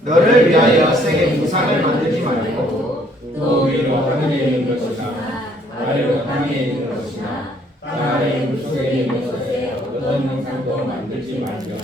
너를 위하여 세계 우상을 만들지 말고 또 위로 하늘에 있는 것이나 아래로 땅에 있는 것이나 땅 아래 물속에 있는 것에 어떤 형상도 만들지 말며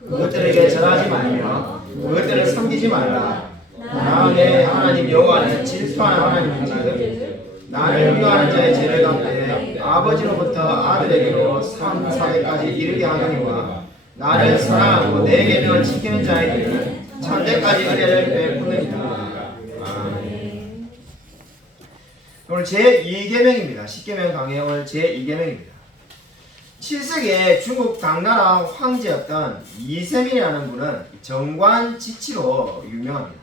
그것들에게 절하지 말며 그것들을 섬기지 말라. 나의 하나님 여호와는 질투하는 하나님인즉 나를 위하는 자의 죄를 갚되 아버지로부터 아들에게로 3, 4대까지 이르게 하거니와 나를 사랑하고 내 계명을 지키는 자에게는 천대까지 은혜를 베푸느니라. 아멘. 오늘 제2계명입니다. 10계명 강의 오늘 제2계명입니다. 7세기에 중국 당나라 황제였던 이세민이라는 분은 정관지치로 유명합니다.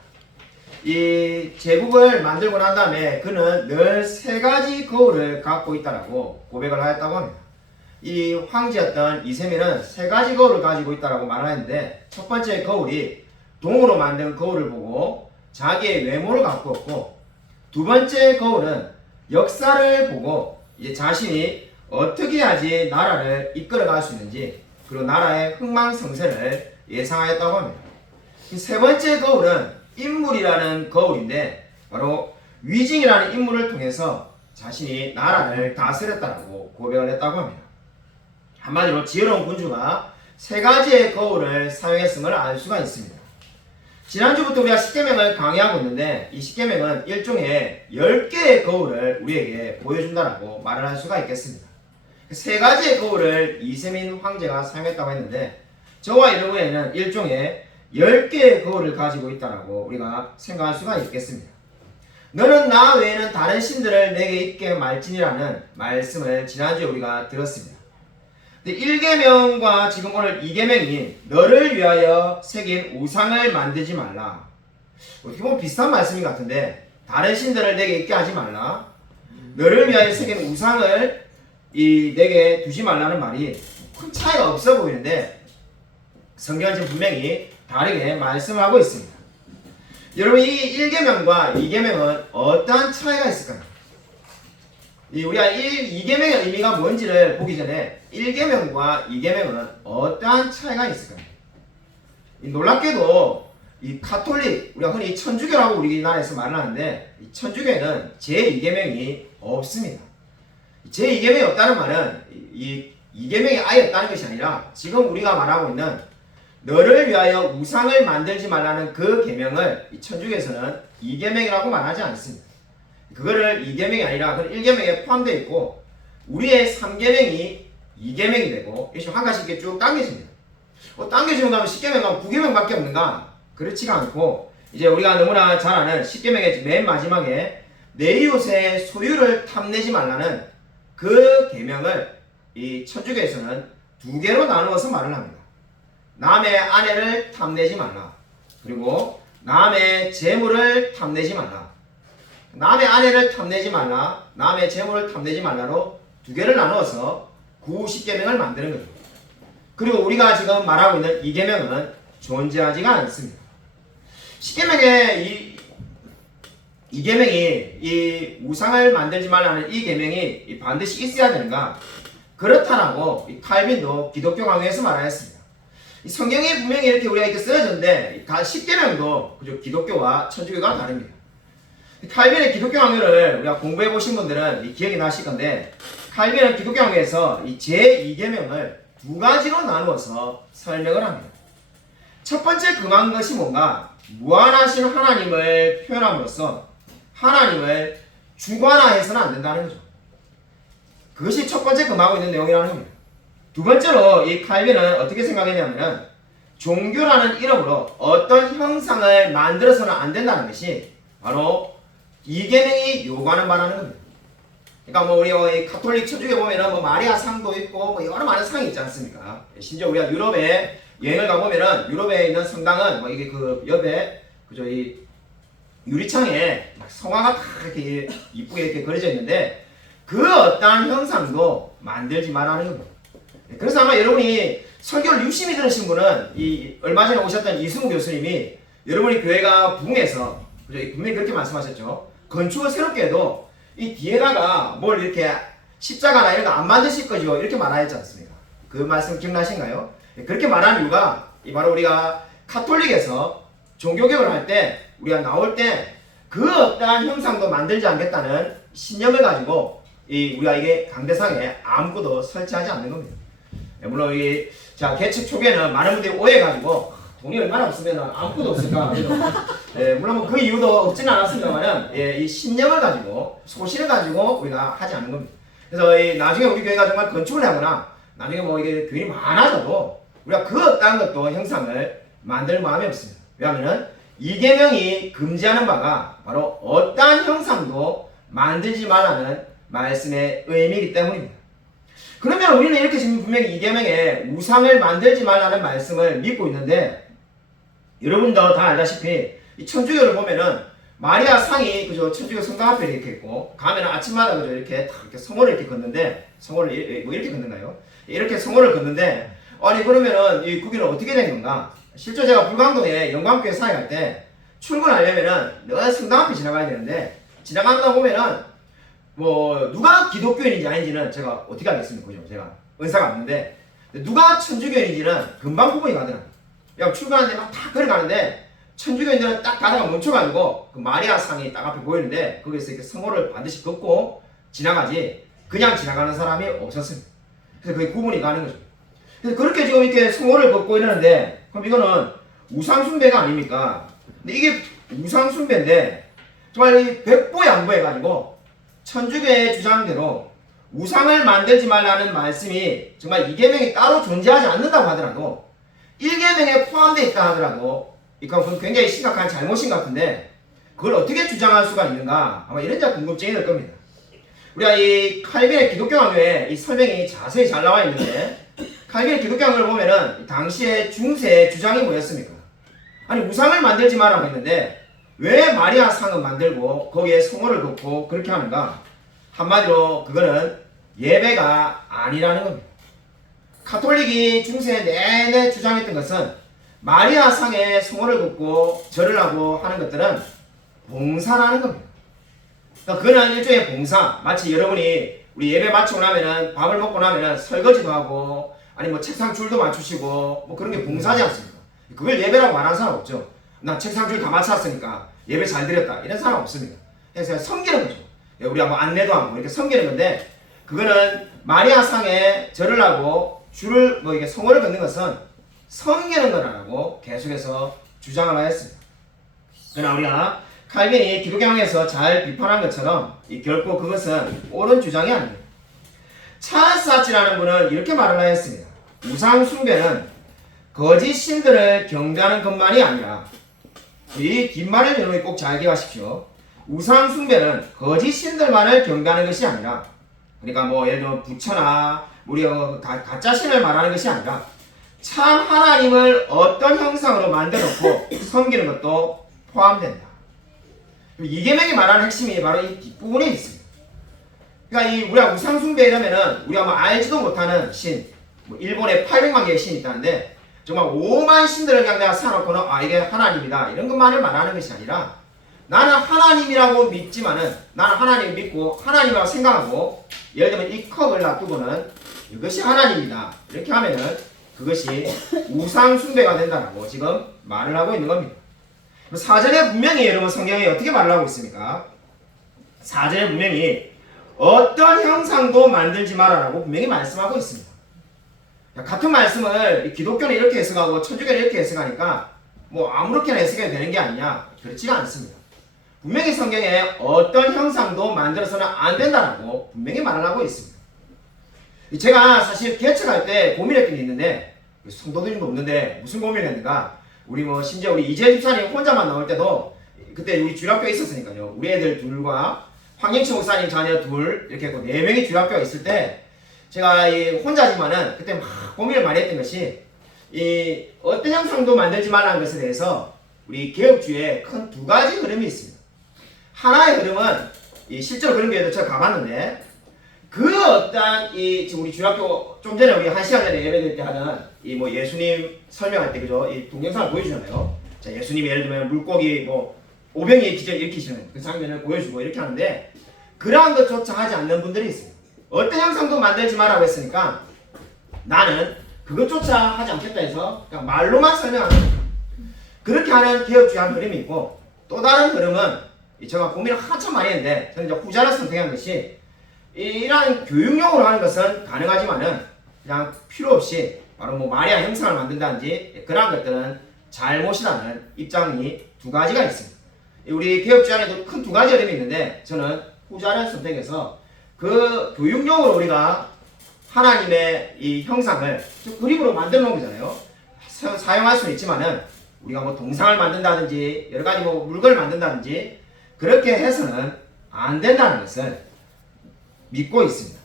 이 제국을 만들고 난 다음에 그는 늘 3가지 거울을 갖고 있다라고 고백을 하였다고 합니다. 이 황제였던 이세민은 3가지 거울을 가지고 있다라고 말하는데, 첫 번째 거울이 동으로 만든 거울을 보고 자기의 외모를 갖고 있고, 두 번째 거울은 역사를 보고 이제 자신이 어떻게 해야지 나라를 이끌어갈 수 있는지, 그리고 나라의 흥망성쇠를 예상하였다고 합니다. 세 번째 거울은 인물이라는 거울인데, 바로 위징이라는 인물을 통해서 자신이 나라를 다스렸다고 고백을 했다고 합니다. 한마디로 지혜로운 군주가 3가지의 거울을 사용했음을 알 수가 있습니다. 지난주부터 우리가 10계명을 강의하고 있는데, 이 10계명은 일종의 10개의 거울을 우리에게 보여준다라고 말을 할 수가 있겠습니다. 3가지의 거울을 이세민 황제가 사용했다고 했는데, 저와 여러분에는 일종의 10개의 거울을 가지고 있다라고 우리가 생각할 수가 있겠습니다. 너는 나 외에는 다른 신들을 내게 있게 말지니라는 말씀을 지난주에 우리가 들었습니다. 1계명과 지금 오늘 2계명이 너를 위하여 새긴 우상을 만들지 말라. 어떻게 보면 비슷한 말씀인 것 같은데, 다른 신들을 내게 있게 하지 말라, 너를 위하여 새긴 우상을 내게 두지 말라는 말이 큰 차이가 없어 보이는데, 성경은 지금 분명히 다르게 말씀하고 있습니다. 여러분, 이 1계명과 2계명은 어떠한 차이가 있을까요? 우리가 2계명의 의미가 뭔지를 보기 전에 1계명과 2계명은 어떠한 차이가 있을까요? 놀랍게도 이 카톨릭, 우리가 흔히 천주교라고 우리나라에서 말을 하는데, 이 천주교에는 제2계명이 없습니다. 제2계명이 없다는 말은 이 2계명이 아예 없다는 것이 아니라, 지금 우리가 말하고 있는 너를 위하여 우상을 만들지 말라는 그 계명을 이 천주교에서는 2계명이라고 말하지 않습니다. 그거를 2계명이 아니라 1계명에 포함되어 있고, 우리의 3계명이 2계명이 되고, 이렇게 한 가지 이렇게 쭉 당겨집니다. 당겨지면 가면 10계명 가면 9계명밖에 없는가? 그렇지가 않고, 이제 우리가 너무나 잘 아는 10계명의 맨 마지막에 내 이웃의 소유를 탐내지 말라는 그 계명을 이 천주교에서는 2개로 나누어서 말을 합니다. 남의 아내를 탐내지 말라, 그리고 남의 재물을 탐내지 말라. 남의 아내를 탐내지 말라, 남의 재물을 탐내지 말라로 2개를 나누어서 9, 10계명을 만드는 거죠. 그리고 우리가 지금 말하고 있는 2계명은 존재하지가 않습니다. 10계명의 2계명이 이 우상을 만들지 말라는 이 계명이 반드시 있어야 되는가? 그렇다라고 이 칼빈도 기독교 강요에서 말하였습니다. 이 성경이 분명히 이렇게 우리가 이렇게 쓰여졌는데, 10계명도 그죠, 기독교와 천주교가 다릅니다. 칼빈의 기독교 강요를 우리가 공부해 보신 분들은 기억이 나실 건데, 칼빈은 기독교 강요에서 이 제2계명을 2가지로 나누어서 설명을 합니다. 첫 번째 금한 것이 뭔가? 무한하신 하나님을 표현함으로써 하나님을 주관화해서는 안 된다는 거죠. 그것이 첫 번째 금하고 있는 내용이라는 겁니다. 두 번째로 이 칼빈은 어떻게 생각했냐면, 종교라는 이름으로 어떤 형상을 만들어서는 안 된다는 것이 바로 2계명이 요구하는 바라는 겁니다. 그러니까 우리 가톨릭 천주교 보면은 마리아 상도 있고 여러 많은 상이 있지 않습니까? 심지어 우리가 유럽에 여행을 가보면은 유럽에 있는 성당은 이게 그 옆에 그죠, 이 유리창에 성화가 다 이렇게 이쁘게 이렇게 그려져 있는데, 그 어떠한 형상도 만들지 말라는 겁니다. 그래서 아마 여러분이 설교를 유심히 들으신 분은 얼마 전에 오셨던 이승우 교수님이 여러분이 교회가 부흥해서 분명히 그렇게 말씀하셨죠. 건축을 새롭게 해도 이 뒤에다가 뭘 이렇게 십자가나 이런 거 안 만드실 거죠, 이렇게 말하였지 않습니까? 그 말씀 기억나신가요? 그렇게 말한 이유가 바로 우리가 카톨릭에서 종교개혁을 할 때 우리가 나올 때 그 어떠한 형상도 만들지 않겠다는 신념을 가지고 우리가 이게 강대상에 아무것도 설치하지 않는 겁니다. 물론 자 개척 초기에는 많은 분들이 오해가지고 돈이 얼마나 없으면 아무것도 없을까. 물론 뭐 그 이유도 없지는 않았습니다만은 이 신념을 가지고 소신을 가지고 우리가 하지 않는 겁니다. 그래서 나중에 우리 교회가 정말 건축을 하거나 나중에 뭐 이게 교인이 많아져도 우리가 그 어떠한 것도 형상을 만들 마음이 없습니다. 왜냐하면은 이계명이 금지하는 바가 바로 어떠한 형상도 만들지 말라는 말씀의 의미이기 때문입니다. 그러면 우리는 이렇게 지금 분명히 이계명에 우상을 만들지 말라는 말씀을 믿고 있는데 여러분도 다 알다시피 이 천주교를 보면은 마리아 상이 그저 천주교 성당 앞에 이렇게 있고 가면은 아침마다 그저 이렇게 딱 이렇게 성호를 이렇게 걷는데 성호를 뭐 이렇게 걷는가요? 이렇게 성호를 걷는데 아니 그러면은 이 거기는 어떻게 된 건가? 실제 제가 불광동에 영광교회 사회 갈 때 출근하려면은 늘 성당 앞에 지나가야 되는데 지나가다 보면은 뭐 누가 기독교인인지 아닌지는 제가 어떻게 알겠습니까? 그죠? 제가 은사가 없는데 누가 천주교인인지는 금방 구분이 가더라고요. 그냥 출근하는데 막 다 걸어가는데 천주교인들은 딱 가다가 멈춰가지고 그 마리아 상이 딱 앞에 보이는데 거기서 이렇게 성호를 반드시 걷고 지나가지 그냥 지나가는 사람이 없었습니다. 그래서 그게 구분이 가는 거죠. 그래서 그렇게 지금 이렇게 성호를 걷고 이러는데 그럼 이거는 우상숭배가 아닙니까? 근데 이게 우상숭배인데 정말 이 백보양보해가지고 천주교의 주장대로 우상을 만들지 말라는 말씀이 정말 2계명이 따로 존재하지 않는다고 하더라도 1계명에 포함되어 있다 하더라도 이건 굉장히 심각한 잘못인 것 같은데 그걸 어떻게 주장할 수가 있는가 아마 이런 궁금증이 들 겁니다. 우리가 이 칼빈의 기독교강요에 이 설명이 자세히 잘 나와 있는데 칼빈의 기독교강요를 보면은 당시의 중세의 주장이 뭐였습니까? 아니 우상을 만들지 말라고 했는데 왜 마리아 상은 만들고 거기에 성호를 걷고 그렇게 하는가? 한마디로 그거는 예배가 아니라는 겁니다. 카톨릭이 중세 내내 주장했던 것은 마리아 상에 성호를 걷고 절을 하고 하는 것들은 봉사라는 겁니다. 그러니까 그거는 일종의 봉사. 마치 여러분이 우리 예배 마치고 나면은 밥을 먹고 나면은 설거지도 하고 아니 뭐 책상 줄도 맞추시고 뭐 그런 게 봉사지 않습니까? 그걸 예배라고 말하는 사람 없죠. 나 책상 줄 다 맞췄으니까 예배 잘 드렸다 이런 사람 없습니다. 그래서 섬기는 거죠. 우리가 뭐 안내도 하고 이렇게 섬기는 건데 그거는 마리아 상에 절을 하고 줄을 뭐 이게 성호를 걷는 것은 섬기는 거라고 계속해서 주장을 하였습니다. 그러나 우리가 칼빈이 기독교에서 잘 비판한 것처럼 결코 그것은 옳은 주장이 아닙니다. 찰스 하치라는 분은 이렇게 말을 하였습니다. 우상 숭배는 거짓 신들을 경배하는 것만이 아니라 이 뒷말을 여러분이 꼭 잘 기억하십시오. 우상 숭배는 거짓 신들만을 경배하는 것이 아니라 그러니까 뭐 예를 들어 부처나 우리 가짜 신을 말하는 것이 아니라 참 하나님을 어떤 형상으로 만들어 놓고 섬기는 것도 포함된다. 이계명이 말하는 핵심이 바로 이 뒷부분에 있습니다. 그러니까 우리가 우상 숭배 이러면은 우리가 뭐 알지도 못하는 신, 뭐 일본에 800만 개의 신이 있다는데 정말 5만 신들을 그냥 내가 사놓고는 이게 하나님이다 이런 것만을 말하는 것이 아니라 나는 하나님이라고 믿지만은 나는 하나님을 믿고 하나님이라고 생각하고 예를 들면 이 컵을 놔두고는 이것이 하나님이다 이렇게 하면은 그것이 우상 숭배가 된다라고 지금 말을 하고 있는 겁니다. 사전에 분명히 여러분 성경에 어떻게 말을 하고 있습니까? 사전에 분명히 어떤 형상도 만들지 마라라고 분명히 말씀하고 있습니다. 같은 말씀을 기독교는 이렇게 해석하고 천주교는 이렇게 해석하니까 뭐 아무렇게나 해석해도 되는 게 아니냐? 그렇지가 않습니다. 분명히 성경에 어떤 형상도 만들어서는 안 된다라고 분명히 말을 하고 있습니다. 제가 사실 개척할 때 고민했던 게 있는데 성도들도 없는데 무슨 고민을 했는가? 우리 뭐 심지어 우리 이재 집사님 혼자만 나올 때도 그때 우리 주일학교에 있었으니까요. 우리 애들 둘과 황영치 목사님 자녀 둘 이렇게 했고 4명이 주일학교가 있을 때 제가 혼자지만은 그때 막 고민을 많이 했던 것이 이 어떤 형상도 만들지 말라는 것에 대해서 우리 개혁주의에 큰 2가지 흐름이 있습니다. 하나의 흐름은 실제로 그런 교회도 제가 가봤는데 그 어떠한 지금 우리 주일학교 좀 전에 우리 1시간 전에 예배드릴 때 하는 뭐 예수님 설명할 때 그죠? 이 동영상을 보여주잖아요. 자, 예수님이 예를 들면 물고기 뭐 오병이의 기적을 일으키시는 그 장면을 보여주고 이렇게 하는데 그러한 것조차 하지 않는 분들이 있어요. 어떤 형상도 만들지 말라고 했으니까 나는 그것조차 하지 않겠다 해서 그냥 말로만 설명하는 거예요. 그렇게 하는 개혁주의한 흐름이 있고, 또 다른 흐름은 제가 고민을 한참 많이 했는데 저는 이제 후자를 선택한 것이, 이러한 교육용으로 하는 것은 가능하지만은 그냥 필요 없이 바로 뭐 마리아 형상을 만든다든지 그런 것들은 잘못이라는 입장이 두 가지가 있습니다. 우리 개혁주의 안에도 큰 두 가지 흐름이 있는데 저는 후자를 선택해서 그 교육용으로 우리가 하나님의 이 형상을 그림으로 만들어 놓은 거잖아요. 사용할 수는 있지만은 우리가 뭐 동상을 만든다든지 여러 가지 뭐 물건을 만든다든지 그렇게 해서는 안 된다는 것을 믿고 있습니다.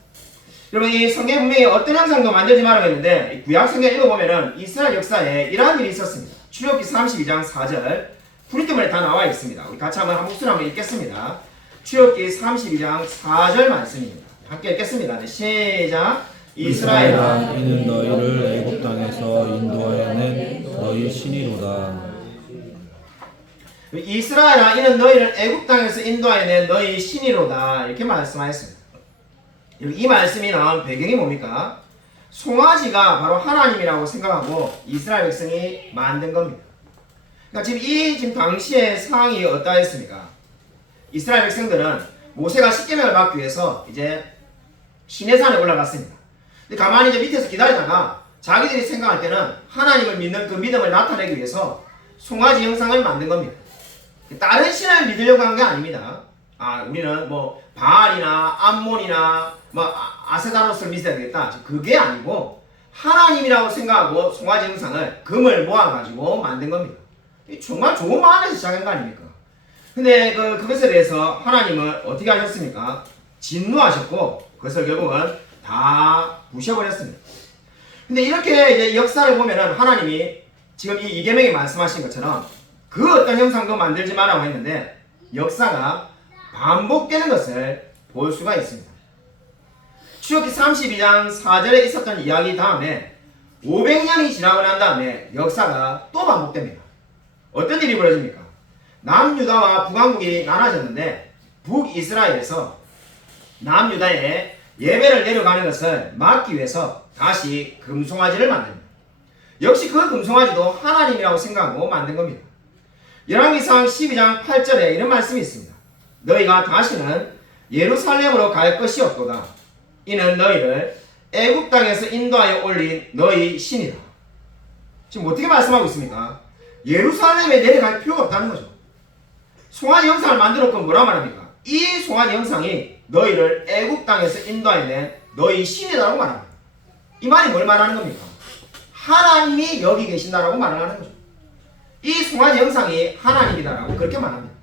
여러분, 이 성경 분명히 어떤 형상도 만들지 말라고 했는데 구약 성경 읽어보면은 이스라엘 역사에 이러한 일이 있었습니다. 출애굽기 32장 4절 프린트물에 다 나와 있습니다. 우리 같이 한번 한 목소리 한번 읽겠습니다. 출애굽기 32장 4절 말씀입니다. 함께 읽겠습니다. 네, 시작. 이스라엘아, 이는 너희를 애굽 땅에서 인도하여낸 너희 신이로다. 이스라엘아, 이는 너희를 애굽 땅에서 인도하여낸 너희 신이로다. 이렇게 말씀하였습니다. 이 말씀이 나온 배경이 뭡니까? 송아지가 바로 하나님이라고 생각하고 이스라엘 백성이 만든 겁니다. 그러니까 지금 당시의 상황이 어떠했습니까? 이스라엘 백성들은 모세가 십계명을 받기 위해서 이제 시내산에 올라갔습니다. 근데 가만히 이제 밑에서 기다리다가 자기들이 생각할 때는 하나님을 믿는 그 믿음을 나타내기 위해서 송아지 형상을 만든 겁니다. 다른 신을 믿으려고 한 게 아닙니다. 우리는 뭐 바알이나 암몬이나 뭐 아세다로스를 믿어야 되겠다. 그게 아니고 하나님이라고 생각하고 송아지 형상을 금을 모아가지고 만든 겁니다. 정말 좋은 마음에서 시작한 거 아닙니까? 근데 그것에 대해서 하나님은 어떻게 하셨습니까? 진노하셨고 그것을 결국은 다 부셔버렸습니다. 근데 이렇게 이제 역사를 보면은 하나님이 지금 이 이계명이 말씀하신 것처럼 그 어떤 형상도 만들지 말라고 했는데 역사가 반복되는 것을 볼 수가 있습니다. 출애굽기 32장 4절에 있었던 이야기 다음에 500년이 지나고 난 다음에 역사가 또 반복됩니다. 어떤 일이 벌어집니까? 남유다와 북왕국이 나눠졌는데 북이스라엘에서 남유다에 예배를 내려가는 것을 막기 위해서 다시 금송아지를 만듭니다. 역시 그 금송아지도 하나님이라고 생각하고 만든 겁니다. 열왕기상 12장 8절에 이런 말씀이 있습니다. 너희가 다시는 예루살렘으로 갈 것이 없도다. 이는 너희를 애굽 땅에서 인도하여 올린 너희 신이다. 지금 어떻게 말씀하고 있습니까? 예루살렘에 내려갈 필요가 없다는 거죠. 송아지 형상을 만들었건 뭐라 말합니까? 이 송아지 형상이 너희를 애굽 땅에서 인도하여 낸 너희 신이라고 말합니다. 이 말이 뭘 말하는 겁니까? 하나님이 여기 계신다라고 말하는 거죠. 이 송아지 형상이 하나님이다라고 그렇게 말합니다.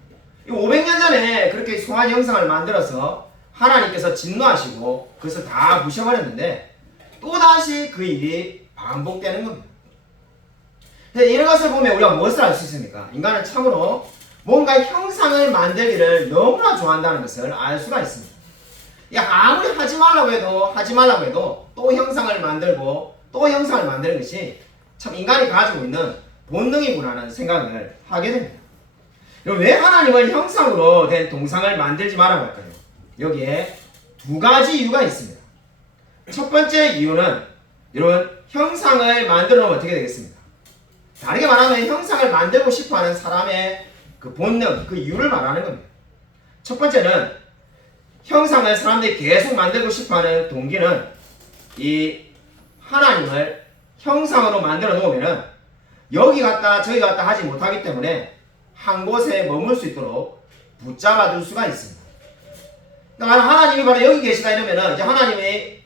500년 전에 그렇게 송아지 형상을 만들어서 하나님께서 진노하시고 그것을 다 부셔버렸는데 또다시 그 일이 반복되는 겁니다. 이런 것을 보면 우리가 무엇을 알 수 있습니까? 인간은 참으로 뭔가 형상을 만들기를 너무나 좋아한다는 것을 알 수가 있습니다. 아무리 하지 말라고 해도 또 형상을 만들고 또 형상을 만드는 것이 참 인간이 가지고 있는 본능이구나라는 생각을 하게 됩니다. 왜 하나님은 형상으로 된 동상을 만들지 말라고 할까요? 여기에 두 가지 이유가 있습니다. 첫 번째 이유는 여러분 형상을 만들어 놓으면 어떻게 되겠습니까? 다르게 말하면 형상을 만들고 싶어하는 사람의 그 본능, 그 이유를 말하는 겁니다. 첫 번째는 형상을 사람들이 계속 만들고 싶어하는 동기는 이 하나님을 형상으로 만들어 놓으면은 여기 갔다 저기 갔다 하지 못하기 때문에 한 곳에 머물 수 있도록 붙잡아 둘 수가 있습니다. 그러니까 하나님이 바로 여기 계시다 이러면은 이제 하나님이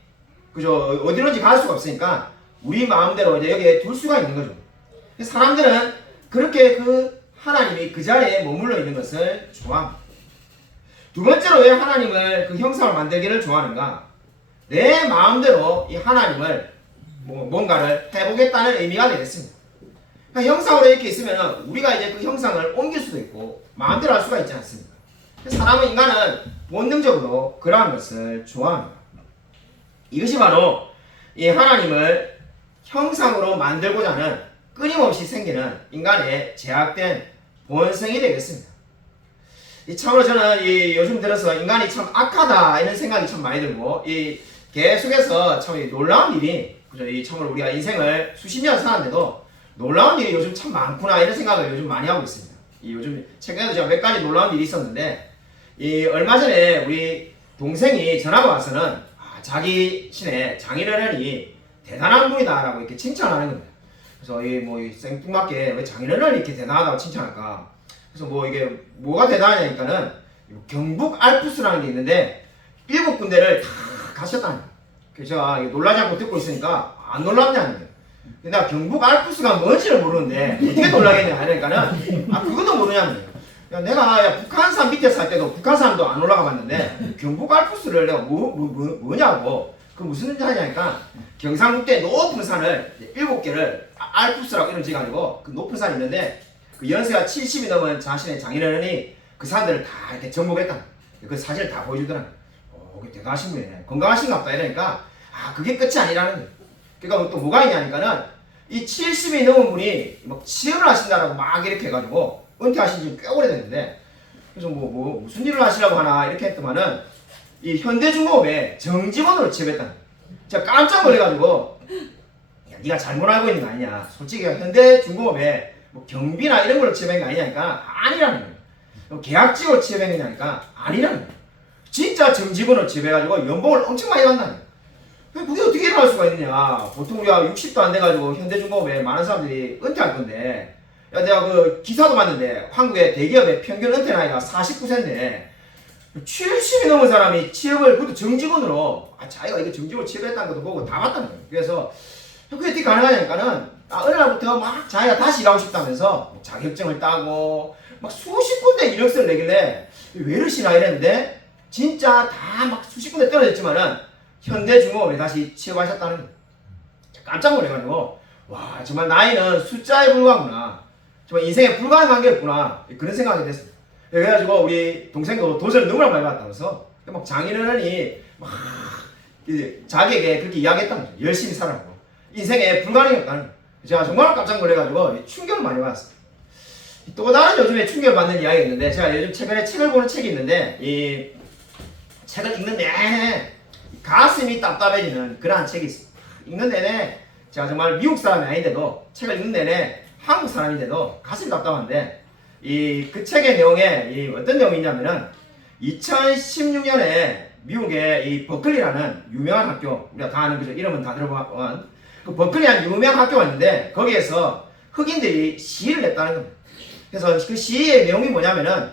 그죠 어디론지 갈 수가 없으니까 우리 마음대로 이제 여기에 둘 수가 있는 거죠. 사람들은 그렇게 그 하나님이 그 자리에 머물러 있는 것을 좋아합니다. 두 번째로 왜 하나님을 그 형상을 만들기를 좋아하는가? 내 마음대로 이 하나님을 뭔가를 해보겠다는 의미가 되겠습니다. 그러니까 형상으로 이렇게 있으면 우리가 이제 그 형상을 옮길 수도 있고 마음대로 할 수가 있지 않습니까? 사람은 인간은 본능적으로 그러한 것을 좋아합니다. 이것이 바로 이 하나님을 형상으로 만들고자 하는 끊임없이 생기는 인간의 제약된 본성이 되겠습니다. 참으로 저는 요즘 들어서 인간이 참 악하다 이런 생각이 참 많이 들고 계속해서 참 놀라운 일이 그죠? 참으로 우리가 인생을 수십 년 사는데도 놀라운 일이 요즘 참 많구나 이런 생각을 요즘 많이 하고 있습니다. 이 요즘 최근에도 제가 몇 가지 놀라운 일이 있었는데 이 얼마 전에 우리 동생이 전화가 와서는 자기 신의 장인어른이 대단한 분이다라고 이렇게 칭찬하는 겁니다. 그래서 이 생뚱맞게 왜 장인어른이 이렇게 대단하다고 칭찬할까? 그래서 뭐 이게 뭐가 대단하냐니까는 경북 알프스라는 게 있는데 7군데를 다 가셨다는 거예요. 그래서 제가 놀라지 않고 듣고 있으니까 안 놀랍냐는 거예요. 근데 내가 경북 알프스가 뭔지를 모르는데 어떻게 놀라겠냐 하니까는 그것도 모르냐는 거예요. 야, 내가 북한산 밑에 살 때도 북한산도 안 올라가 봤는데 경북 알프스를 내가 뭐냐고 그 무슨 하냐니까 경상북도의 높은 산을 7개를 알프스라고 이름 지어가지고 그 높은 산이 있는데 그 연세가 70이 넘은 자신의 장인어른이 그 산들을 다 이렇게 정복했다. 그 사진을 다 보여주더라고요. 그 대단하신 분이네. 건강하신가 보다 이러니까 그게 끝이 아니라는 거예요. 그러니까 또 뭐가 있냐니까는 이 70이 넘은 분이 막 취업을 하신다라고 막 이렇게 해가지고 은퇴하신 지 꽤 오래됐는데 그래서 무슨 일을 하시려고 하나 이렇게 했더만은 이 현대중공업에 정직원으로 취업했다는 거예요. 제가 깜짝 놀래가지고 야, 네가 잘못 알고 있는 거 아니냐. 솔직히 현대중공업에 뭐 경비나 이런 걸로 취업한 거 아니냐니까 아니라는 거예요. 계약직으로 취업한 거냐니까 아니라는 거예요. 진짜 정직원으로 취업해가지고 연봉을 엄청 많이 받는다는 거예요. 그게 어떻게 일어날 수가 있느냐. 보통 우리가 60도 안 돼가지고 현대중공업에 많은 사람들이 은퇴할 건데 야, 내가 그 기사도 봤는데 한국의 대기업의 평균 은퇴 나이가 49세인데 70이 넘은 사람이 취업을 그것도 정직원으로 자기가 이거 정직원으로 취업했다는 것도 보고 다 봤다는 거예요. 그래서 그게 어떻게 가능하냐니까는 어느 날부터 막 자기가 다시 일하고 싶다면서 자격증을 따고 막 수십 군데 이력서를 내길래 왜 이러시나 이랬는데 진짜 다 막 수십 군데 떨어졌지만은 현대중공업에 다시 취업하셨다는 거예요. 깜짝 놀래가지고 와 정말 나이는 숫자에 불과하구나. 정말 인생에 불가능한 게 없구나. 그런 생각이 됐습니다. 그래가지고 우리 동생도 도저히 눈물 많이 봤다면서 막 장인어른이 막 자기에게 그렇게 이야기했다는 거죠. 열심히 살아라고. 인생에 불가능이 없다는 거예요. 제가 정말 깜짝 놀래가지고 충격을 많이 받았어요. 또 다른 요즘에 충격을 받는 이야기가 있는데 제가 요즘 최근에 책을 보는 책이 있는데 이 책을 읽는 내내 가슴이 답답해지는 그러한 책이 있습니다. 읽는 내내 제가 정말 미국 사람이 아닌데도 책을 읽는 내내 한국 사람인데도 가슴이 답답한데 그 책의 내용에 어떤 내용이냐면은 2016년에 미국의 이 버클리라는 유명한 학교 우리가 다 아는 거죠. 이름은 다 들어본 그 버클리라는 유명한 학교가 있는데 거기에서 흑인들이 시위를 했다는 겁니다. 그래서 그 시위의 내용이 뭐냐면은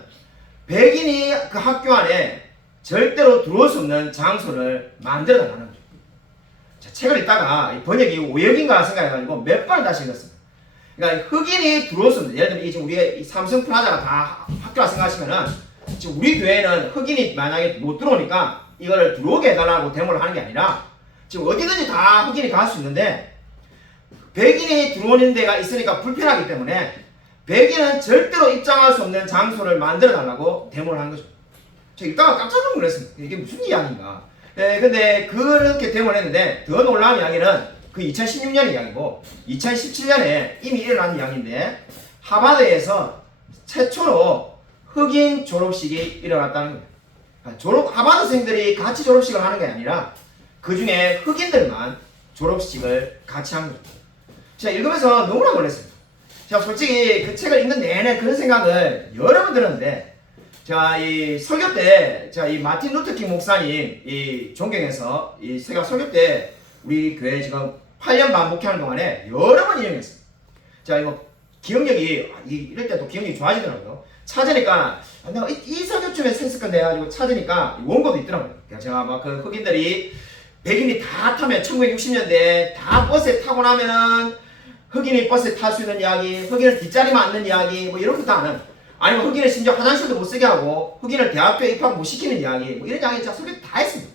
백인이 그 학교 안에 절대로 들어올 수 없는 장소를 만들어 달라는 거죠. 자, 책을 읽다가 이 번역이 오역인가 생각해가지고 몇 번을 다시 읽었습니다. 그러니까 흑인이 들어올 수 없는, 예를 들면 지금 우리의 삼성 플라자가 다 학교라 생각하시면은 지금 우리 교회는 흑인이 만약에 못 들어오니까 이거를 들어오게 해달라고 데모를 하는 게 아니라 지금 어디든지 다 흑인이 갈 수 있는데 백인이 들어오는 데가 있으니까 불편하기 때문에 백인은 절대로 입장할 수 없는 장소를 만들어 달라고 데모를 한 거죠. 저 읽다가 깜짝 놀랐습니다. 이게 무슨 이야기인가. 근데 그렇게 데모를 했는데 더 놀라운 이야기는 그 2016년 이야기고 2017년에 이미 일어난 이야기인데 하버드에서 최초로 흑인 졸업식이 일어났다는 겁니다. 하버드생들이 같이 졸업식을 하는 게 아니라 그 중에 흑인들만 졸업식을 같이 한 거죠. 제가 읽으면서 너무나 놀랐습니다. 제가 솔직히 그 책을 읽는 내내 그런 생각을 여러 번 들었는데 제가 이 설교 때 제가 이 마틴 루터킹 목사님 이 존경해서 제가 설교 때 우리 교회 지금 8년 반 목회하는 동안에 여러 번 인용했어요. 제가 이거 기억력이 이럴 때 또 기억력이 좋아지더라고요. 찾으니까 내가 이 설교쯤에 했을 건데 해가지고 찾으니까 원고도 있더라고요. 제가 막 그 흑인들이 백인이 다 타면 1960년대 다 버스에 타고 나면은 흑인이 버스에 탈 수 있는 이야기, 흑인을 뒷자리만 앉는 이야기, 뭐 이런 것도 아는. 아니면 흑인을 심지어 화장실도 못 쓰게 하고, 흑인을 대학교에 입학 못 시키는 이야기, 뭐 이런 이야기 제가 설교 다 했습니다.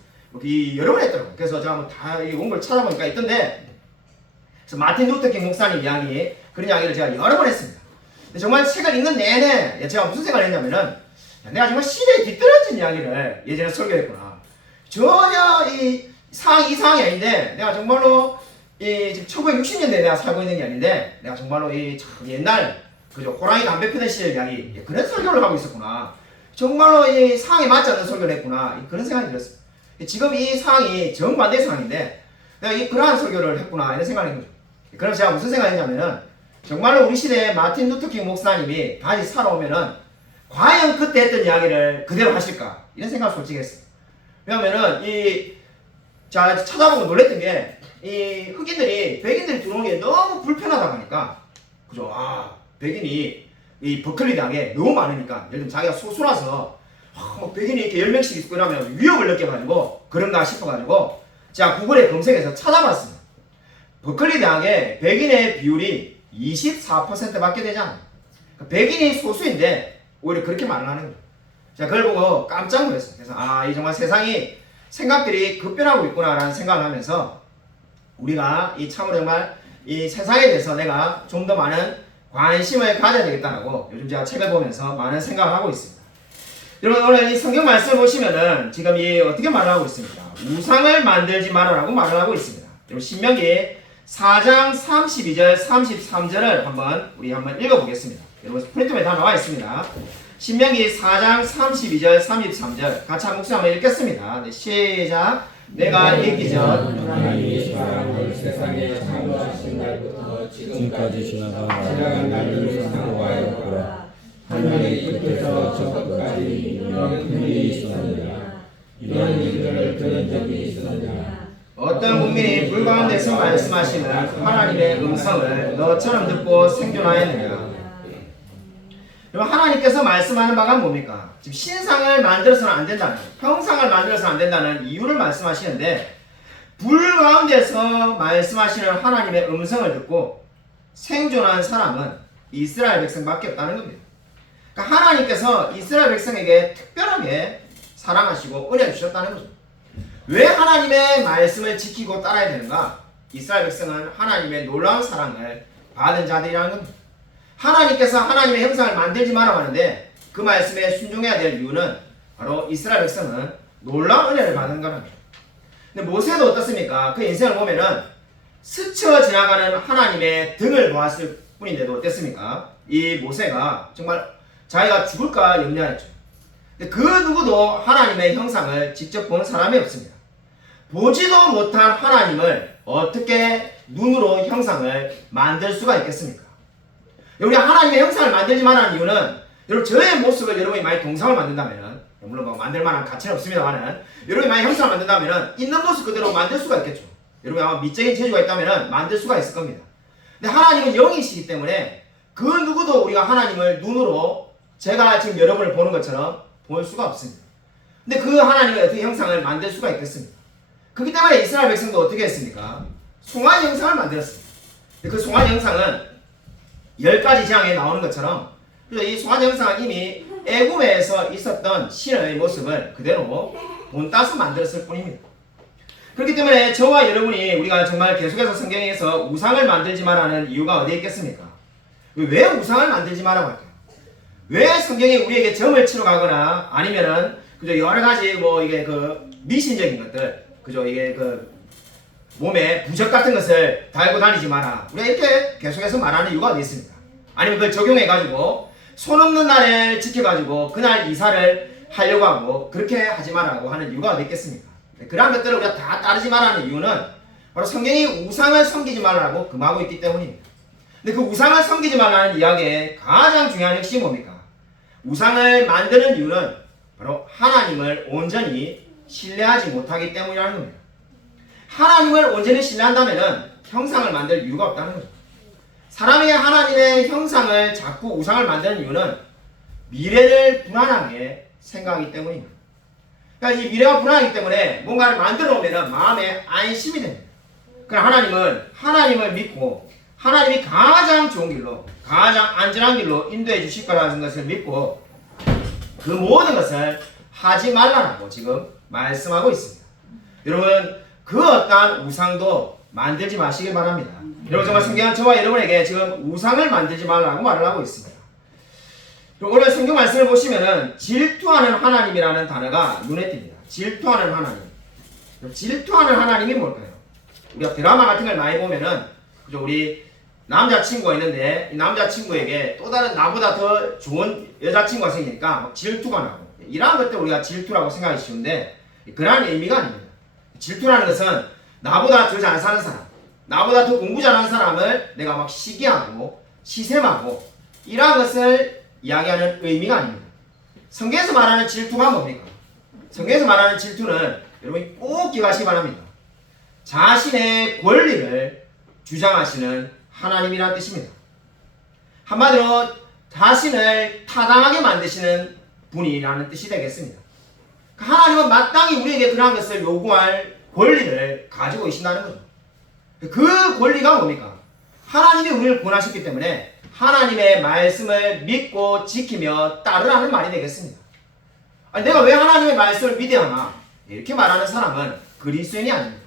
여러 번 했더라고요. 그래서 제가 뭐 다 원고를 찾아보니까 있던데, 그래서 마틴 루터킹 목사님 이야기, 그런 이야기를 제가 여러 번 했습니다. 근데 정말 책을 읽는 내내 제가 무슨 생각을 했냐면은, 내가 정말 시대에 뒤떨어진 이야기를 예전에 설교했구나. 전혀 이 상황이 아닌데, 내가 정말로 지금 1960년대에 내가 살고 있는 게 아닌데 내가 정말로 참 옛날 그죠 호랑이 담배 피는 시절 이야기 그런 설교를 하고 있었구나. 정말로 이 상황에 맞지 않는 설교를 했구나. 그런 생각이 들었어요. 지금 이 상황이 정반대의 상황인데 내가 그러한 설교를 했구나 이런 생각인 거죠. 그럼 제가 무슨 생각했냐면은 정말로 우리 시대에 마틴 루터킹 목사님이 다시 살아오면은 과연 그때 했던 이야기를 그대로 하실까? 이런 생각을 솔직히 했어요. 왜냐면은 찾아보고 놀랬던 게 백인들이 들어오는 게 너무 불편하다 보니까 그죠? 백인이 이 버클리 대학에 너무 많으니까 예를 들면 자기가 소수라서 백인이 이렇게 10명씩 있고 이러면 위협을 느껴가지고 그런가 싶어가지고 제가 구글에 검색해서 찾아봤습니다. 버클리 대학에 백인의 비율이 24%밖에 되지 않아요. 백인이 소수인데 오히려 그렇게 말을 하는 거예요. 제가 그걸 보고 깜짝 놀랐어요. 그래서 이 정말 세상이 생각들이 급변하고 있구나라는 생각을 하면서 우리가 참으로 정말 이 세상에 대해서 내가 좀 더 많은 관심을 가져야 되겠다라고 요즘 제가 책을 보면서 많은 생각을 하고 있습니다. 여러분 오늘 이 성경 말씀을 보시면은 지금 어떻게 말을 하고 있습니다. 우상을 만들지 말아라고 말을 하고 있습니다. 여러분 신명기 4장 32절 33절을 우리 한번 읽어보겠습니다. 여러분 프린트에 다 나와 있습니다. 신명기 4장 32절 33절 같이 한 목소리 한번 읽겠습니다. 네, 시작. 내가 읽기 전 하나님이 사람을 세상에 창조하신 날부터 지금까지 지나간 날을 상고하였고 하늘의 끝에서 저 끝까지 이런 일이 있었느냐 이런 일들을 들은 적이 있었느냐 어떤 국민이 불 가운데서 말씀하시는 하나님의 음성을 너처럼 듣고 생존하였느냐. 여러분 하나님께서 말씀하는 바가 뭡니까? 지금 신상을 만들어서는 안 된다는, 형상을 만들어서는 안 된다는 이유를 말씀하시는데 불 가운데서 말씀하시는 하나님의 음성을 듣고 생존한 사람은 이스라엘 백성밖에 없다는 겁니다. 그러니까 하나님께서 이스라엘 백성에게 특별하게 사랑하시고 은혜를 주셨다는 거죠. 왜 하나님의 말씀을 지키고 따라야 되는가? 이스라엘 백성은 하나님의 놀라운 사랑을 받은 자들이라는 겁니다. 하나님께서 하나님의 형상을 만들지 말라고 하는데 그 말씀에 순종해야 될 이유는 바로 이스라엘 백성은 놀라운 은혜를 받은 거랍니다. 근데 모세도 어떻습니까? 그 인생을 보면은 스쳐 지나가는 하나님의 등을 보았을 뿐인데도 어땠습니까? 이 모세가 정말 자기가 죽을까 염려했죠. 근데 그 누구도 하나님의 형상을 직접 본 사람이 없습니다. 보지도 못한 하나님을 어떻게 눈으로 형상을 만들 수가 있겠습니까? 우리 하나님의 형상을 만들지 말라는 이유는 여러분 저의 모습을 여러분이 많이 동상을 만든다면 물론 뭐 만들 만한 가치는 없습니다만은 여러분이 많이 형상을 만든다면 있는 모습 그대로 만들 수가 있겠죠. 여러분이 아마 미적인 재주가 있다면 만들 수가 있을 겁니다. 근데 하나님은 영이시기 때문에 그 누구도 우리가 하나님을 눈으로 제가 지금 여러분을 보는 것처럼 볼 수가 없습니다. 근데 그 하나님의 어떻게 형상을 만들 수가 있겠습니까? 그렇기 때문에 이스라엘 백성도 어떻게 했습니까? 송아지 형상을 만들었습니다. 그 송아지 형상은 10가지 재앙에 나오는 것처럼 이 송아지 형상은 이미 애굽에서 있었던 신의 모습을 그대로 돈 따서 만들었을 뿐입니다. 그렇기 때문에 저와 여러분이 우리가 정말 계속해서 성경에서 우상을 만들지 말라는 이유가 어디에 있겠습니까? 왜 우상을 만들지 말라고 할까요? 왜 성경이 우리에게 점을 치러 가거나 아니면은 그저 여러 가지 이게 미신적인 것들 그저 이게 몸에 부적 같은 것을 달고 다니지 마라. 우리가 이렇게 계속해서 말하는 이유가 어디 있습니까? 아니면 그걸 적용해가지고 손 없는 날을 지켜가지고 그날 이사를 하려고 하고 그렇게 하지 말라고 하는 이유가 어디 있겠습니까? 그러한 것들을 우리가 다 따르지 말라는 이유는 바로 성경이 우상을 섬기지 말라고 금하고 있기 때문입니다. 근데 그 우상을 섬기지 말라는 이야기의 가장 중요한 핵심이 뭡니까? 우상을 만드는 이유는 바로 하나님을 온전히 신뢰하지 못하기 때문이라는 겁니다. 하나님을 온전히 신뢰한다면 형상을 만들 이유가 없다는 거죠. 사람이 하나님의 형상을 자꾸 우상을 만드는 이유는 미래를 불안하게 생각하기 때문입니다. 그러니까 이 미래가 불안하기 때문에 뭔가를 만들어 오면 마음에 안심이 됩니다. 그러나 하나님은 하나님을 믿고 하나님이 가장 좋은 길로 가장 안전한 길로 인도해 주실 거라는 것을 믿고 그 모든 것을 하지 말라고 지금 말씀하고 있습니다. 여러분 그 어떠한 우상도 만들지 마시길 바랍니다. 여러분 정말 성경은 저와 여러분에게 지금 우상을 만들지 말라고 말을 하고 있습니다. 오늘 성경 말씀을 보시면은 질투하는 하나님이라는 단어가 눈에 띕니다. 질투하는 하나님. 질투하는 하나님이 뭘까요? 우리가 드라마 같은 걸 많이 보면은 그죠 우리 남자친구가 있는데 이 남자친구에게 또 다른 나보다 더 좋은 여자친구가 생기니까 질투가 나고 이러한 것들 우리가 질투라고 생각하기 쉬운데 그러한 의미가 아닙니다. 질투라는 것은 나보다 더 잘 사는 사람, 나보다 더 공부 잘하는 사람을 내가 막 시기하고 시샘하고 이러한 것을 이야기하는 의미가 아닙니다. 성경에서 말하는 질투가 뭡니까? 성경에서 말하는 질투는 여러분이 꼭 기억하시기 바랍니다. 자신의 권리를 주장하시는 하나님이라는 뜻입니다. 한마디로 자신을 타당하게 만드시는 분이라는 뜻이 되겠습니다. 하나님은 마땅히 우리에게 그러한 것을 요구할 권리를 가지고 계신다는 거죠. 그 권리가 뭡니까? 하나님이 우리를 구원하셨기 때문에 하나님의 말씀을 믿고 지키며 따르라는 말이 되겠습니다. 아니, 내가 왜 하나님의 말씀을 믿어야 하나? 이렇게 말하는 사람은 그리스도인이 아닙니다.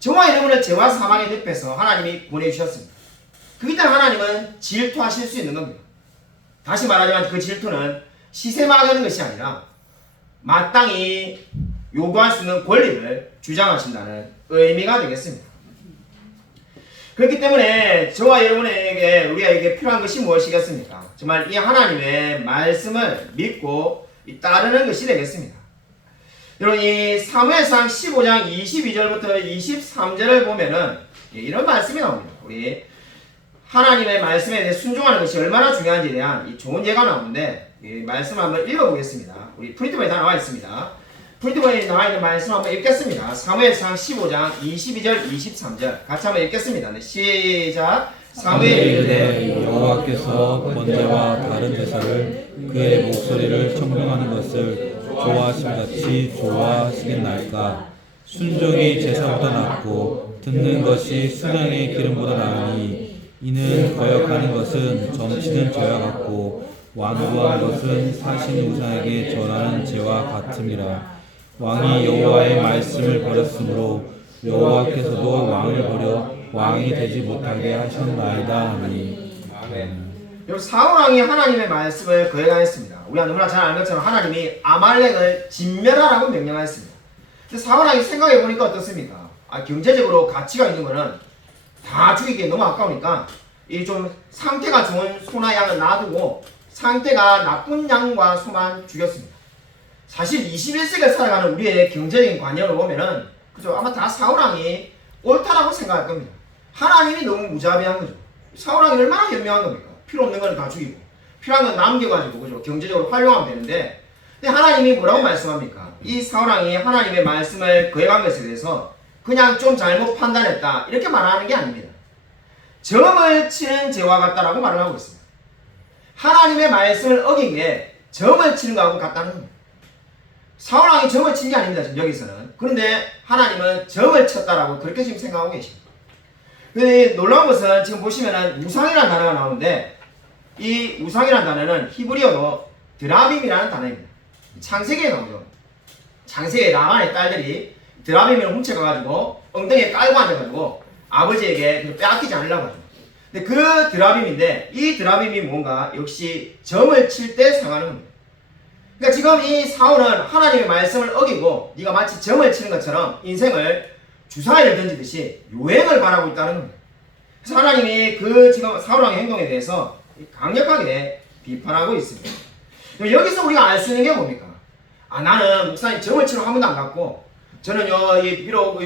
저와 여러분을 죄와 사망의 늪에서 하나님이 보내주셨습니다. 그렇기 때문에 하나님은 질투하실 수 있는 겁니다. 다시 말하자면 그 질투는 시샘하는 것이 아니라 마땅히 요구할 수 있는 권리를 주장하신다는 의미가 되겠습니다. 그렇기 때문에 저와 여러분에게 우리에게 필요한 것이 무엇이겠습니까? 정말 이 하나님의 말씀을 믿고 따르는 것이 되겠습니다. 여러분 이 사무엘상 15장 22절부터 23절을 보면은 이런 말씀이 나옵니다. 우리 하나님의 말씀에 대해 순종하는 것이 얼마나 중요한지에 대한 이 좋은 예가 나오는데 이 말씀을 한번 읽어보겠습니다. 우리 프린트본에 다 나와 있습니다. 프린트본에 나와 있는 말씀 한번 읽겠습니다. 사무엘상 15장 22절 23절 같이 한번 읽겠습니다. 네, 시작. 사무엘이 이르되 여호와께서 번제와 다른 제사를 그의 목소리를 청명하는 것을 좋아하심같이 좋아하시겠나이까. 순종이 제사보다 낫고 듣는 것이 순양의 기름보다 나으니 이는 거역하는 것은 점치는 죄와 같고 완고한 것은 사신 우상에게 절하는 죄와 같음이라. 왕이 여호와의 말씀을 버렸으므로 여호와께서도 왕을 버려 왕이 되지 못하게 하셨나이다 하니. 여러분 사울왕이 하나님의 말씀을 거역하였습니다. 우리가 너무나 잘 아는 것처럼 하나님이 아말렉을 진멸하라고 명령하였습니다. 근데 사울왕이 생각해 보니까 어떻습니까? 경제적으로 가치가 있는 거는 다 죽이기에 너무 아까우니까 이 좀 상태가 좋은 소나 양을 놔두고 상태가 나쁜 양과 소만 죽였습니다. 사실 21세기를 살아가는 우리의 경제적인 관념을 보면은 그죠? 아마 다 사울왕이 옳다라고 생각할 겁니다. 하나님이 너무 무자비한 거죠. 사울왕이 얼마나 현명한 겁니까? 필요 없는 건 다 죽이고 필요한 건 남겨가지고 그죠? 경제적으로 활용하면 되는데 근데 하나님이 뭐라고 말씀합니까? 이 사울왕이 하나님의 말씀을 거역한 것에 대해서 그냥 좀 잘못 판단했다 이렇게 말하는 게 아닙니다. 점을 치는 죄와 같다라고 말을 하고 있습니다. 하나님의 말씀을 어긴 게 점을 치는 거하고 같다는 겁니다. 사울왕이 점을 친 게 아닙니다. 지금 여기서는. 그런데 하나님은 점을 쳤다라고 그렇게 지금 생각하고 계십니다. 근데 놀라운 것은 지금 보시면은 우상이라는 단어가 나오는데 이 우상이라는 단어는 히브리어로 드라빔이라는 단어입니다. 창세기에 나오죠. 창세기에 라반의 딸들이 드라빔을 훔쳐가가지고 엉덩이에 깔고 앉아가지고 아버지에게 빼앗기지 않으려고 하죠. 근데 그 드라빔인데 이 드라빔이 뭔가 역시 점을 칠 때 상하는 겁니다. 그러니까 지금 이 사울은 하나님의 말씀을 어기고 네가 마치 점을 치는 것처럼 인생을 주사위를 던지듯이 유행을 바라고 있다는 겁니다. 그래서 하나님이 그 지금 사울왕의 행동에 대해서 강력하게 비판하고 있습니다. 여기서 우리가 알 수 있는 게 뭡니까? 나는 목사님 점을 치러 한 번도 안 갔고 저는요 비록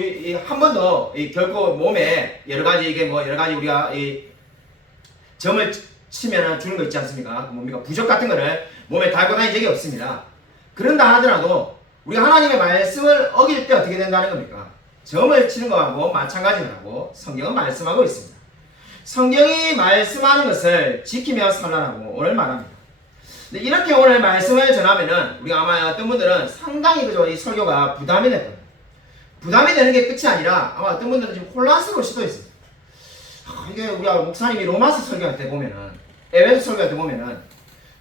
한 번도 결코 몸에 여러 가지 이게 뭐 여러 가지 우리가 점을 치면 주는 거 있지 않습니까? 뭡니까? 부적 같은 거를 몸에 달고 다닌 적이 없습니다. 그런다 하더라도 우리가 하나님의 말씀을 어길 때 어떻게 된다는 겁니까? 점을 치는 거하고 마찬가지라고 성경은 말씀하고 있습니다. 성경이 말씀하는 것을 지키며 살라라고 오늘 말합니다. 근데 이렇게 오늘 말씀을 전하면은 우리가 아마 어떤 분들은 상당히 그저 이 설교가 부담이 될 겁니다. 부담이 되는 게 끝이 아니라 아마 어떤 분들은 지금 혼란스러울 수도 있습니다. 이게 우리가 목사님이 로마서 설교할 때 보면은 에베소 설교할 때 보면은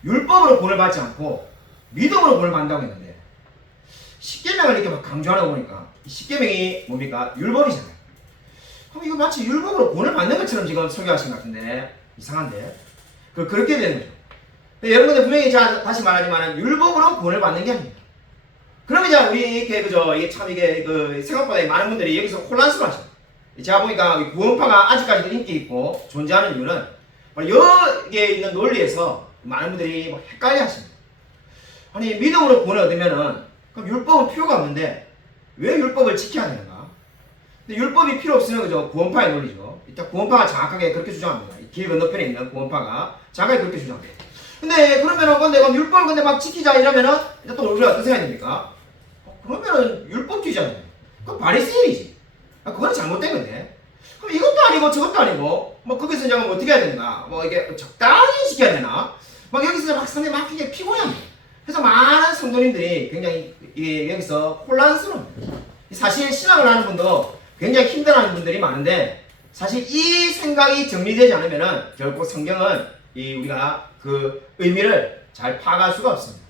율법으로 구원을 받지 않고 믿음으로 구원을 받는다고 했는데 십계명을 이렇게 막 강조하는 거 보니까 십계명이 뭡니까? 율법이잖아요. 그럼 이거 마치 율법으로 구원을 받는 것처럼 지금 설교하신 것 같은데 이상한데 그렇게 되는 거죠. 여러분들 분명히 제가 다시 말하지만 율법으로 구원을 받는 게 아닙니다. 그러면 이제 우리 이렇게 그저 이게 참 이게 생각보다 많은 분들이 여기서 혼란스러워하죠. 제가 보니까 구원파가 아직까지도 인기 있고 존재하는 이유는 여기에 있는 논리에서 많은 분들이 헷갈려하십니다. 아니 믿음으로 구원을 얻으면은 그럼 율법은 필요가 없는데 왜 율법을 지켜야 되는가? 근데 율법이 필요 없으면 그저 구원파의 논리죠. 일단 구원파가 정확하게 그렇게 주장합니다. 길 건너편에 있는 구원파가 장관이 그렇게 주장해. 근데 그러면은 내가 율법을 근데 막 지키자 이러면은 이제 또 우리가 어떤 생각이 듭니까? 그러면은 율법주의자네. 그건 바리새인이지. 그건 잘못된 건데. 그럼 이것도 아니고 저것도 아니고 뭐 거기서 이제 어떻게 해야 되는가? 뭐 이게 적당히 지켜야 되나? 막 여기서 막 상당히 막 굉장히 피곤합니다. 그래서 많은 성도님들이 굉장히 여기서 혼란스러워요. 사실 신앙을 하는 분도 굉장히 힘들어하는 분들이 많은데 사실 이 생각이 정리되지 않으면은 결국 성경은 우리가 그 의미를 잘 파악할 수가 없습니다.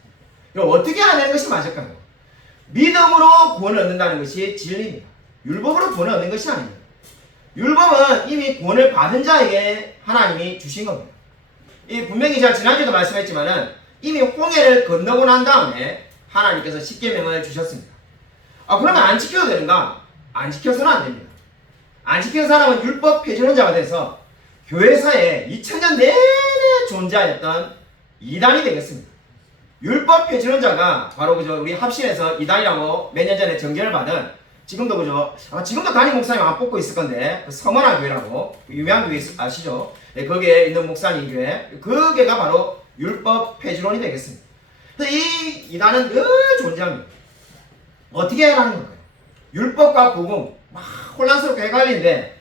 그럼 어떻게 해야 되는 것이 맞을까요? 믿음으로 구원을 얻는다는 것이 진리입니다. 율법으로 구원을 얻는 것이 아닙니다. 율법은 이미 구원을 받은 자에게 하나님이 주신 겁니다. 분명히 제가 지난주에도 말씀했지만은 이미 홍해를 건너고 난 다음에 하나님께서 십계명을 주셨습니다. 그러면 안 지켜도 되는가? 안 지켜서는 안 됩니다. 안 지키는 사람은 율법 폐지론자가 돼서 교회사에 2000년 내내 존재하였던 이단이 되겠습니다. 율법 폐지론자가 바로 그저 우리 합신에서 이단이라고 몇 년 전에 정죄를 받은 지금도 그저 아마 지금도 담임 목사님 안 뽑고 있을 건데 그 성원아 교회라고 유명한 교회 아시죠? 네, 거기에 있는 목사님 교회 그 교회가 바로 율법 폐지론이 되겠습니다. 그래서 이 이단은 늘 존재합니다. 어떻게 해야 하는 건가요? 율법과 복음 막 혼란스럽게 헷갈리는데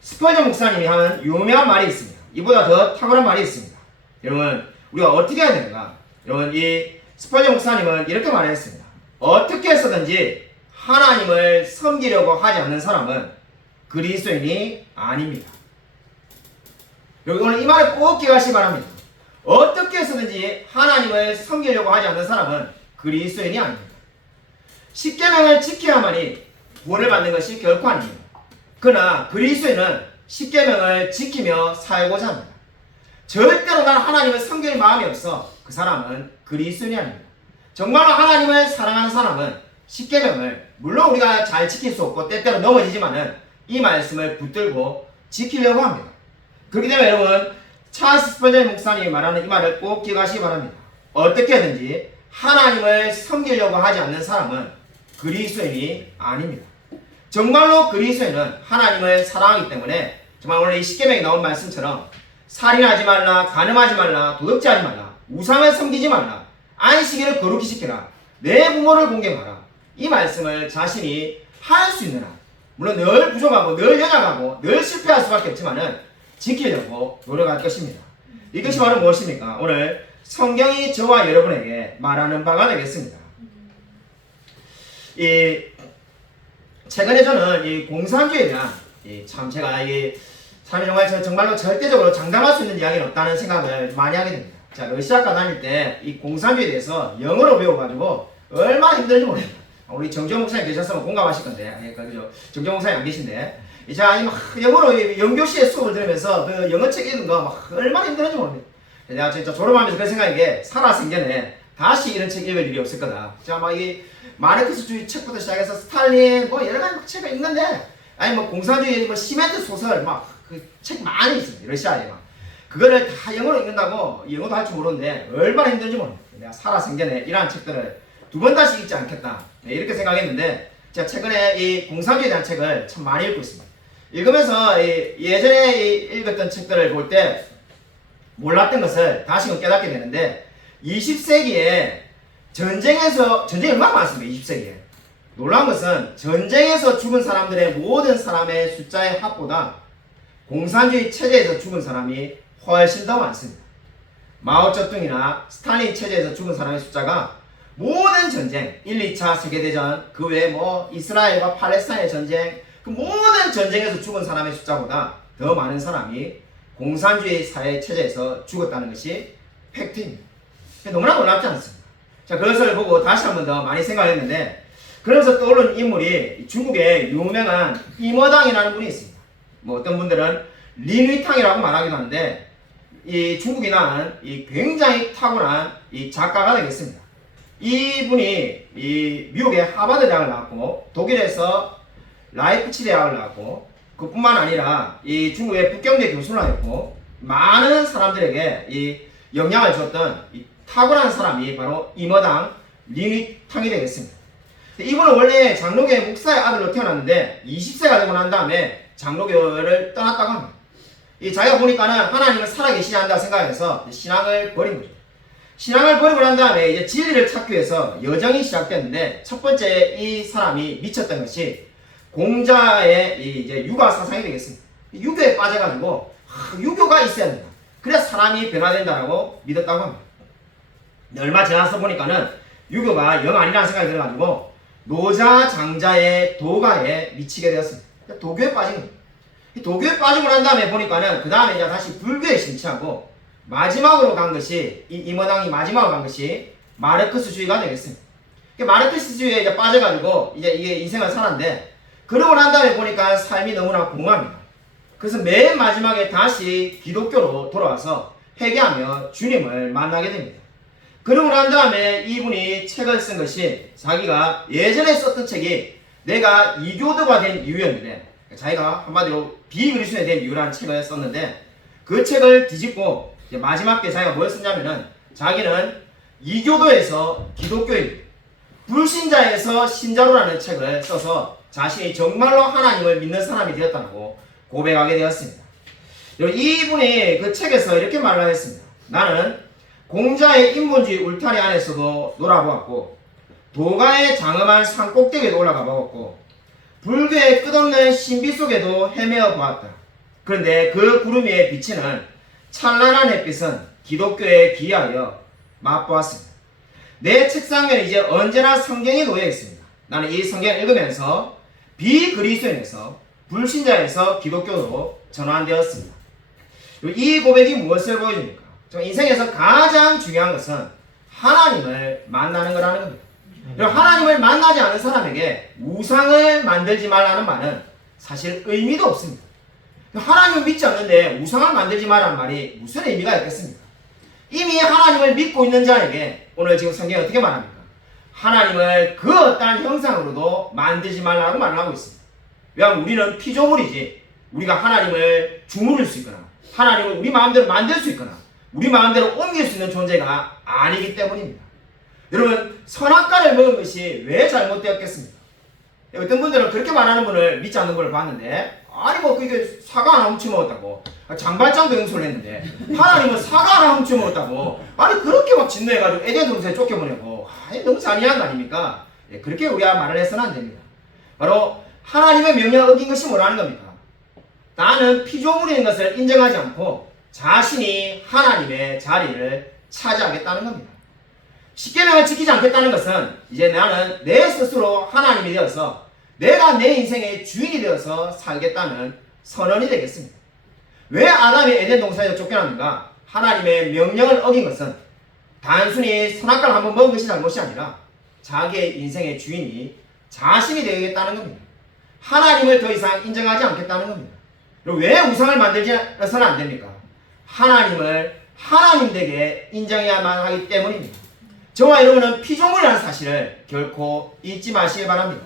스펄전 목사님이 하는 유명한 말이 있습니다. 이보다 더 탁월한 말이 있습니다. 여러분 우리가 어떻게 해야 되는가? 여러분 이 스펄전 목사님은 이렇게 말했습니다. 어떻게 해서든지 하나님을 섬기려고 하지 않는 사람은 그리스도인이 아닙니다. 여러분 오늘 이 말을 꼭 기억하시기 바랍니다. 어떻게 해서든지 하나님을 섬기려고 하지 않는 사람은 그리스도인이 아닙니다. 십계명을 지켜야만이 구원을 받는 것이 결코 아닙니다. 그러나 그리스도인은 십계명을 지키며 살고자 합니다. 절대로 난 하나님을 섬길 마음이 없어 그 사람은 그리스도인이 아닙니다. 정말로 하나님을 사랑하는 사람은 십계명을 물론 우리가 잘 지킬 수 없고 때때로 넘어지지만은 이 말씀을 붙들고 지키려고 합니다. 그렇기 때문에 여러분 찰스 스펄전 목사님이 말하는 이 말을 꼭 기억하시기 바랍니다. 어떻게든지 하나님을 섬기려고 하지 않는 사람은 그리스도인이 아닙니다. 정말로 그리스도인은 하나님을 사랑하기 때문에 정말 오늘 이 십계명에 나온 말씀처럼 살인하지 말라, 간음하지 말라, 도둑질하지 말라, 우상을 섬기지 말라, 안식일을 거룩히 지켜라, 내 부모를 공경하라. 이 말씀을 자신이 할 수 있는 한 물론 늘 부족하고 늘 연약하고 늘 실패할 수밖에 없지만은 지키려고 노력할 것입니다. 이것이 바로 무엇입니까? 오늘 성경이 저와 여러분에게 말하는 바가 되겠습니다. 최근에 저는 이 공산주의에 대한 참 제가 삶에 정말로 절대적으로 장담할 수 있는 이야기는 없다는 생각을 많이 하게 됩니다. 자, 러시아과 다닐 때 이 공산주의에 대해서 영어로 배워가지고 얼마나 힘든지 모릅니다. 우리 정지영 목사님 계셨으면 공감하실 건데, 그죠? 정지영 목사님 안 계신데, 자, 막 영어로 영교시의 수업을 들으면서 그 영어 책 읽는 거 막 얼마나 힘들었는지 모릅니다. 내가 진짜 졸업하면서 그 생각인 게 살아생전에 다시 이런 책 읽을 일이 없을 거다. 자, 막 이 마르크스주의 책부터 시작해서 스탈린 뭐 여러 가지 막 책을 읽는데, 아니 뭐 공산주의 뭐 시멘트 소설 막 그 책 많이 있습니다. 러시아에 막 그거를 다 영어로 읽는다고 영어도 할 줄 모르는데 얼마나 힘든지 모릅니다. 내가 살아생전에 이러한 책들을 두 번 다시 읽지 않겠다. 네, 이렇게 생각했는데 제가 최근에 이 공산주의에 대한 책을 참 많이 읽고 있습니다. 읽으면서 예전에 읽었던 책들을 볼 때 몰랐던 것을 다시금 깨닫게 되는데 20세기에 전쟁이 얼마나 많습니까? 20세기에. 놀라운 것은 전쟁에서 죽은 사람들의 모든 사람의 숫자의 합보다 공산주의 체제에서 죽은 사람이 훨씬 더 많습니다. 마오쩌둥이나 스탈린 체제에서 죽은 사람의 숫자가 모든 전쟁, 1, 2차 세계대전, 그 외에 뭐 이스라엘과 팔레스타인의 전쟁, 그 모든 전쟁에서 죽은 사람의 숫자보다 더 많은 사람이 공산주의 사회 체제에서 죽었다는 것이 팩트입니다. 너무나 놀랍지 않습니다. 자, 그것을 보고 다시 한 번 더 많이 생각했는데, 그러면서 떠오른 인물이 중국의 유명한 이머당이라는 분이 있습니다. 뭐 어떤 분들은 린위탕이라고 말하기도 하는데, 이 중국이 낳은 이 굉장히 탁월한 이 작가가 되겠습니다. 이분이 이 미국의 하버드 대학을 나왔고, 독일에서 라이프치 대학을 나왔고, 그뿐만 아니라 이 중국의 북경대 교수를 하였고, 많은 사람들에게 이 영향을 줬던 이 탁월한 사람이 바로 이머당 린위탕이 되겠습니다. 이분은 원래 장로교의 목사의 아들로 태어났는데 20세가 되고 난 다음에 장로교를 떠났다고 합니다. 이 자기가 보니까는 하나님은 살아계시지 않는다고 생각해서 신앙을 버린 거죠. 신앙을 버리고 난 다음에 이제 진리를 찾기 위해서 여정이 시작됐는데, 첫 번째 이 사람이 미쳤던 것이 공자의 이제 유가 사상이 되겠습니다. 유교에 빠져가지고 유교가 있어야 된다. 그래야 사람이 변화된다라고 믿었다고 합니다. 얼마 지나서 보니까는 유교가 영 아니라는 생각이 들어가지고 노자 장자의 도가에 미치게 되었습니다. 도교에 빠진 거예요. 도교에 빠지고 난 다음에 보니까는 그 다음에 이제 다시 불교에 심취하고 마지막으로 간 것이 이 임원왕이 마지막으로 간 것이 마르크스주의가 되겠습니다. 마르크스주의에 이제 빠져가지고 이제 이게 인생을 살았는데, 그러고 난 다음에 보니까 삶이 너무나 공허합니다. 그래서 맨 마지막에 다시 기독교로 돌아와서 회개하며 주님을 만나게 됩니다. 그러고 난 다음에 이분이 책을 쓴 것이 자기가 예전에 썼던 책이 내가 이교도가 된 이유였는데, 자기가 한마디로 비그리스도인이 된 이유라는 책을 썼는데, 그 책을 뒤집고 이제 마지막 때 자기가 뭘 썼냐면은 자기는 이교도에서 기독교인, 불신자에서 신자로라는 책을 써서 자신이 정말로 하나님을 믿는 사람이 되었다고 고백하게 되었습니다. 이분이 그 책에서 이렇게 말을 했습니다. 나는 공자의 인본주의 울타리 안에서도 놀아보았고, 도가의 장엄한 산 꼭대기에도 올라가 보았고, 불교의 끝없는 신비 속에도 헤매어 보았다. 그런데 그 구름 위에 비치는 찬란한 햇빛은 기독교에 기하여 맛보았습니다. 내 책상에는 이제 언제나 성경이 놓여 있습니다. 나는 이 성경을 읽으면서 비그리스도인에서 불신자에서 기독교로 전환되었습니다. 이 고백이 무엇을 보여줍니까? 인생에서 가장 중요한 것은 하나님을 만나는 거라는 겁니다. 하나님을 만나지 않은 사람에게 우상을 만들지 말라는 말은 사실 의미도 없습니다. 하나님을 믿지 않는데 우상을 만들지 말라는 말이 무슨 의미가 있겠습니까? 이미 하나님을 믿고 있는 자에게 오늘 지금 성경이 어떻게 말합니까? 하나님을 그 어떠한 형상으로도 만들지 말라고 말을 하고 있습니다. 왜냐하면 우리는 피조물이지, 우리가 하나님을 주무를 수 있거나 하나님을 우리 마음대로 만들 수 있거나 우리 마음대로 옮길 수 있는 존재가 아니기 때문입니다. 여러분, 선악과를 먹은 것이 왜 잘못되었겠습니까? 어떤 분들은 그렇게 말하는 분을 믿지 않는 분을 봤는데, 아니 뭐 그게 사과 하나 훔쳐 먹었다고, 장발장도 용서를 했는데 하나님은 사과 하나 훔쳐 먹었다고, 아니 그렇게 막 진노해가지고 에덴 동산에 쫓겨보내고, 너무 잔인한 거 아닙니까? 그렇게 우리가 말을 해서는 안 됩니다. 바로 하나님의 명령을 어긴 것이 뭐라는 겁니까? 나는 피조물인 것을 인정하지 않고 자신이 하나님의 자리를 차지하겠다는 겁니다. 십계명을 지키지 않겠다는 것은 이제 나는 내 스스로 하나님이 되어서 내가 내 인생의 주인이 되어서 살겠다는 선언이 되겠습니다. 왜 아담이 에덴 동산에서 쫓겨났는가? 하나님의 명령을 어긴 것은 단순히 선악과를 한번 먹은 것이 잘못이 아니라 자기의 인생의 주인이 자신이 되겠다는 겁니다. 하나님을 더 이상 인정하지 않겠다는 겁니다. 왜 우상을 만들지서는 안 됩니까? 하나님을 하나님 되게 인정해야만 하기 때문입니다. 저와 여러분은 피조물이라는 사실을 결코 잊지 마시기 바랍니다.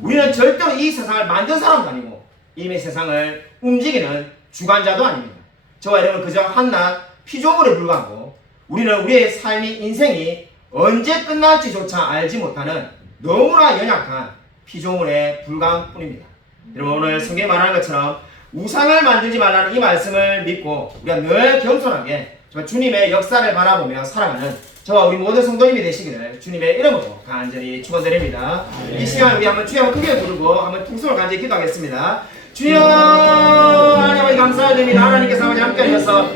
우리는 절대로 이 세상을 만든 사람도 아니고 이미 세상을 움직이는 주관자도 아닙니다. 저와 여러분은 그저 한낱 피조물에 불과하고, 우리는 우리의 삶이 인생이 언제 끝날지조차 알지 못하는 너무나 연약한 피조물에 불과한 뿐입니다. 여러분, 오늘 성경에 말하는 것처럼 우상을 만들지 말라는 이 말씀을 믿고 우리가 늘 겸손하게 주님의 역사를 바라보며 살아가는 저와 우리 모든 성도님이 되시기를 주님의 이름으로 간절히 축원드립니다. 이 시간 우리 한번 주여 한번 크게 부르고 한번 통성을 간절히 기도하겠습니다. 주여, 하나님 아버지 감사드립니다. 하나님께서 아버지 함께 하셔서